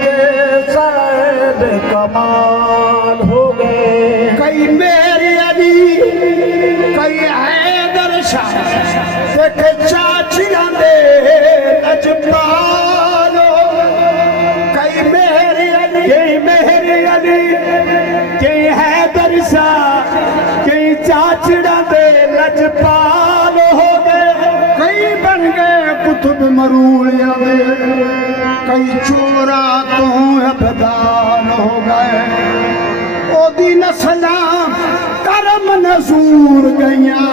के शायद कमाल हो गए। कई मेरी अली कई हैदर शाह देखे चाचियां दे लजपालो। कई मेरी अली कई हैदर शाह कई चाचियां दे लजपालो हो गए। कई बन गए कुतुब मरूलिया में, कई चोरा तो अबदाल हो गए। ओदी नस्ला करम नसूर गया,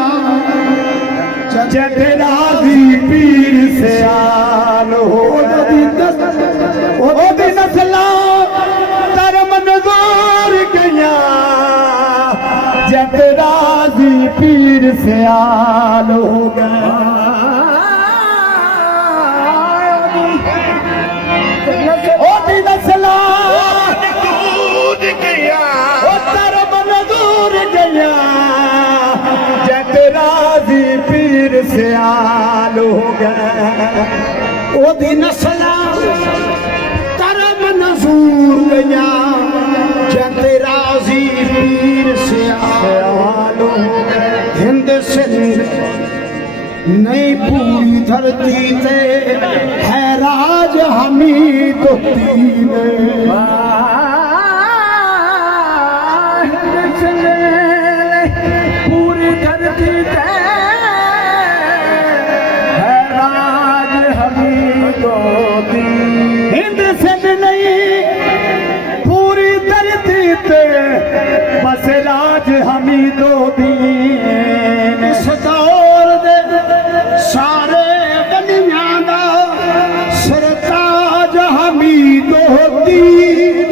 जद राजी पीर से आल हो। ओदी नस्ला करम नसूर गया, जद राजी पीर से आल हो गया। ओदी नस्ला पीर से आल हो गए। ओदी नस्ला करम नसूर गया, जद राजी पीर से आल हो गए। हिंद सिंध नई पूरी धरती ते है राज हमीद दीन। पूरी धरती ते हिंद सिंध नहीं पूरी धरती पे बस राज हमीदो दीन। इस दौर दे सारे बनियां दा सरताज हमीदो दीन।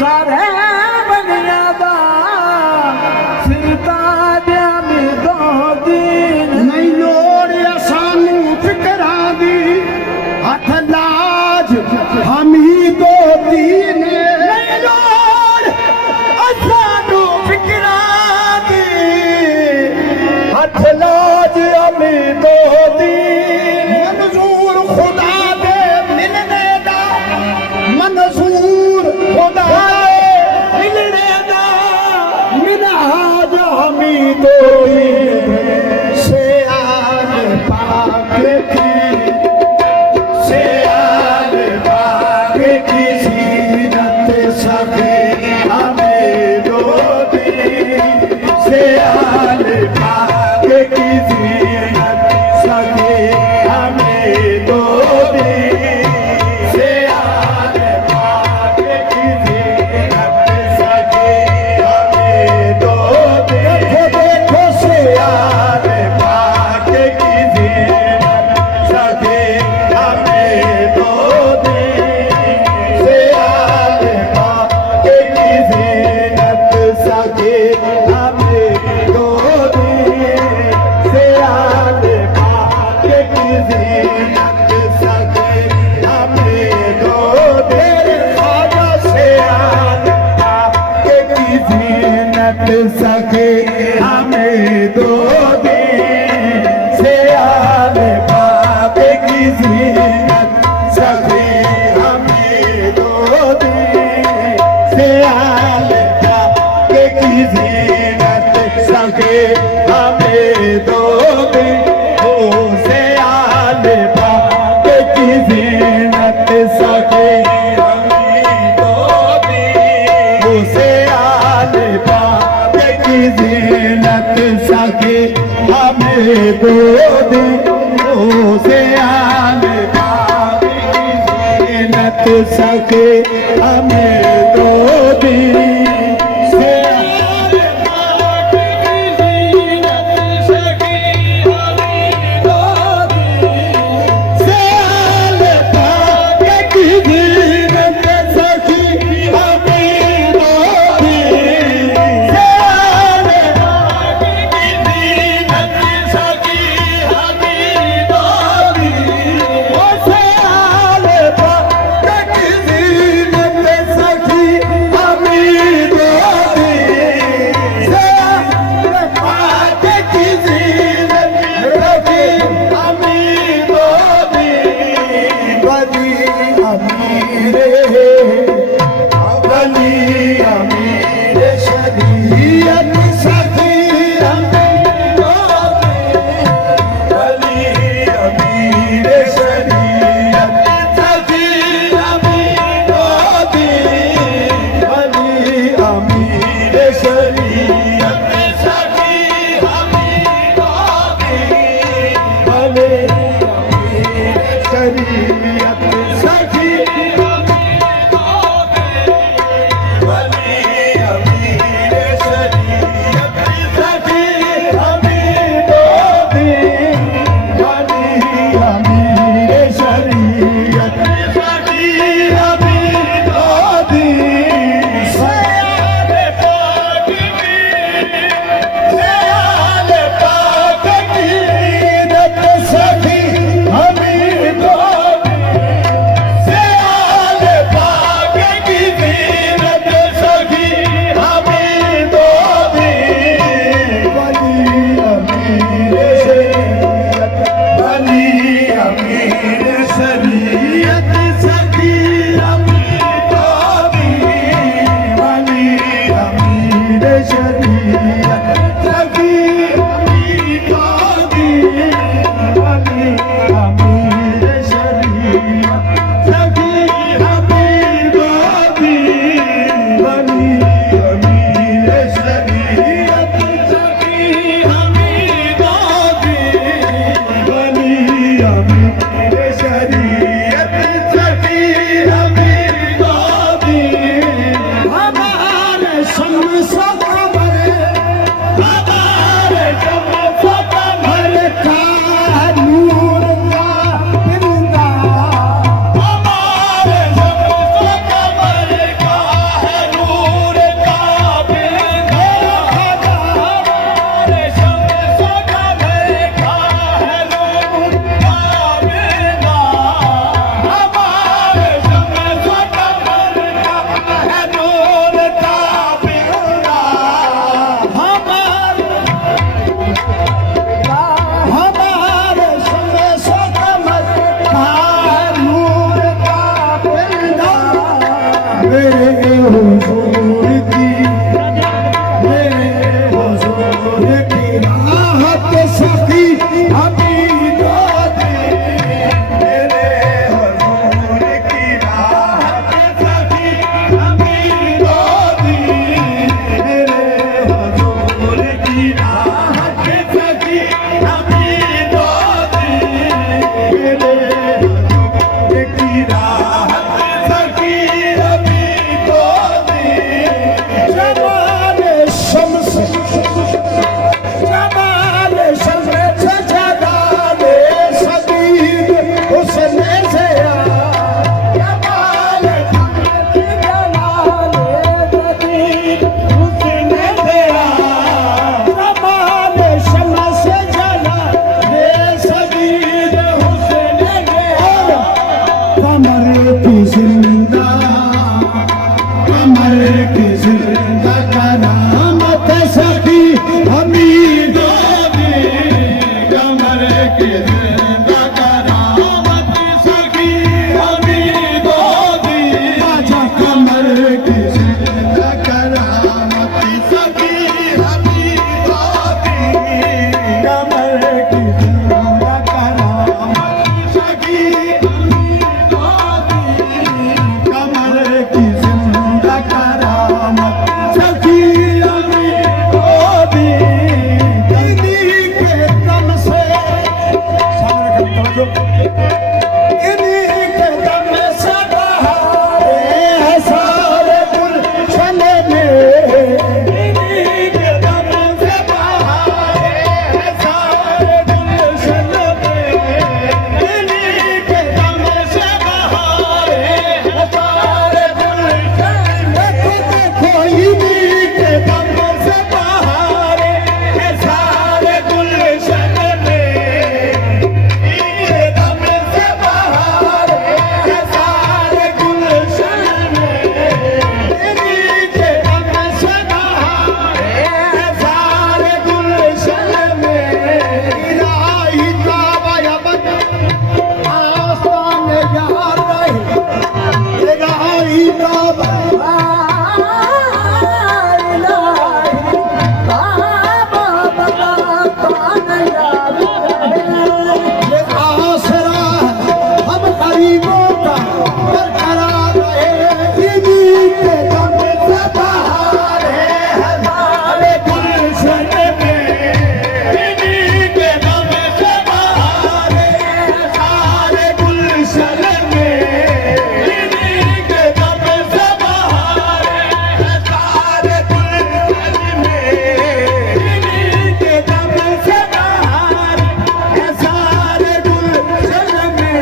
सारे बनियां दा सरताज नहीं लोड़ सानू फिकरा दी हथ लाज हमीदो दीन। नहीं लोड़ सानू फिकरा दी हथ लाज हमीदो दीन। मंजूर खुदा दे मिलने दा, मंजूर खुदा दे मिलने दा, मिनहाज हमीदो दीन। सके हमें दो दिन से आले बाबे की ज़ीनत सके हमें दो दिन से आले बाबे की ज़ीनत सके हमें दो दिन से आले बाबे की ज़ीनत सके हमें दो दिन से आले ज़ीनत सके हमें दो दिन से आने बाबे की ज़ीनत सके हमें दो दिन से आने बाबे की ज़ीनत सके हमें दो दिन से आने बाबे की ज़ीनत सके हमें दो दिन से हमें के सखी हमीदों दी मेरे हुजूर की राह के सखी हमीदों दी मेरे हुजूर की राह के सखी हमीदों दी मेरे हुजूर की राह के सखी हमीदों दी जमाल शम्स जमाल शम्स जलाल सदीद हुस्न से जमाल शम्स जलाल सदीद हुस्न से जमाल शम्स जलाल सदीद हुस्न से कमर की जिंदा कमर की जिंदा करामत सखी हमीदों दी कमर की जिंदा करामत सखी हमीदों दी आजा कमर की जिंदा करामत सखी हमीदों दी कमर की जिंदा करामत सखी हमीदों दी कमर की जिंदा करामत सखी हमीदों दी इन्हीं के दम से इन्हीं के दम से बहारे हैं सारे गुलशन में इन्हीं के दम से बहारे हैं सारे गुलशन में इन्हीं के दम से बहारे हैं सारे गुलशन में देखो इन्हीं के दम से बहारे हैं सारे गुलशन में इनके दम से बहारे हैं सारे गुलशन में इनके दम से बहारे हैं सारे गुलशन में इलाही ताबयबत आस्तान यार रहे इलाही ये आसरा हम गरीबों का बरकरार रहे इन्हीं के दम से बहारे हैं सारे गुलशन में इन्हीं के दम से बहारे हैं सारे गुलशन में इन्हीं के दम से बहारे हैं सारे गुलशन में इन्हीं के दम से बहारे हैं सारे गुलशन में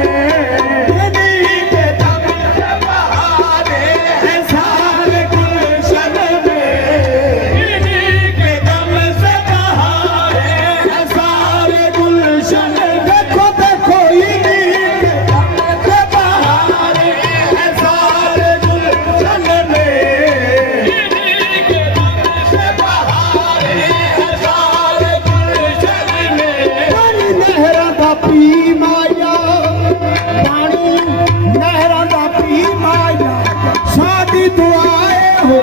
इन्हीं के दम से बहारे हैं सारे गुलशन में इन्हीं के दम से बहारे हैं सारे गुलशन देखो देखो इन्हीं के दम से बहारे हैं सारे गुलशन में इन्हीं के दम से बहारे हैं सारे गुलशन में पानी नहरां दा पी माया पानी नहरां दा पी माया सादी दुआए हो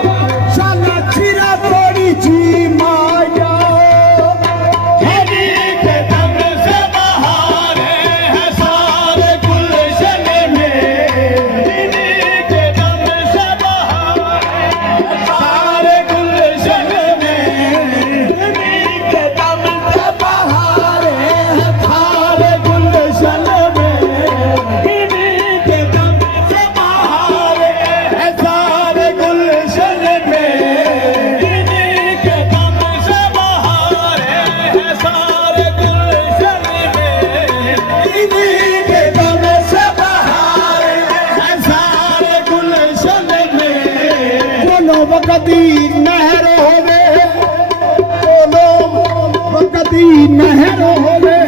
साला चिरा तोड़ी जी माया इन्हीं के दम से बहारे हैं सारे गुलशन में इन्हीं के दम से बहारे हैं सारे गुलशन में इन्हीं के दम से बहारे हैं सारे गुलशन में इन्हीं के दम से बहारे हैं सारे गुलशन में इन्हीं के दम से बहारे हैं सारे गुलशन में इन्हीं के दम से बहारे हैं सारे गुलशन में दोनों वक्ती नहर होवे दोनों वक्ती नहर होवे